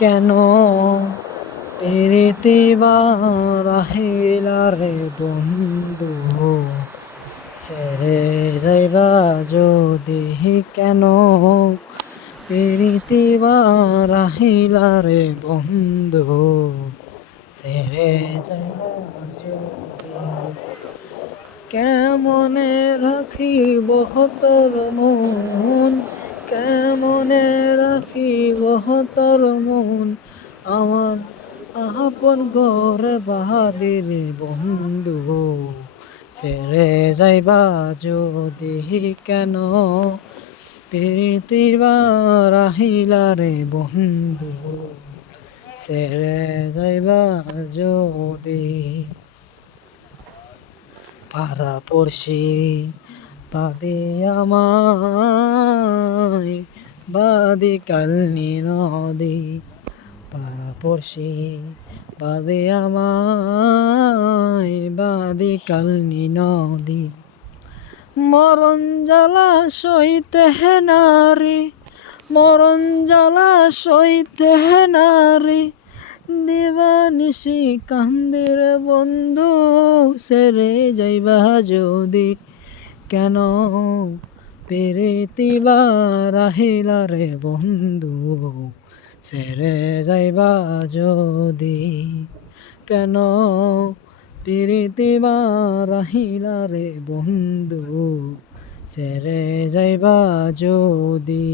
কেন প্রীতি বারাহিলা রে বন্ধু, ছেড়ে যাইবা যদি কেন প্রীতি বারাহিলা রে বন্ধু, ছেড়ে যাইবা যদি কেমনে রাখিব তোর মন, কেমনে রাখিব তোর মন, আমার আপন ঘরে বাহাদিরে বন্ধু, ছেড়ে যাইবা যদি কেন প্রীতি বারাহিলা রে বন্ধু, ছেড়ে যাইবা যদি পাড়া পড়শি বাদে আমায় বাদে কালনি নদী, পাড়া পড়শি বাদে আমায় বাদে কালনি নদী, মরণ জ্বালা সইতে নারী, মরণ জ্বালা সইতে নারী, দিবানিশি কান্দের বন্ধু, ছেড়ে যাইবা যদি কেন প্রীতি বারাহিলা রে বন্ধু, ছেড়ে যাইবা যদি কেন প্রীতি বারাহিলা রে বন্ধু, ছেড়ে যাইবা যদি।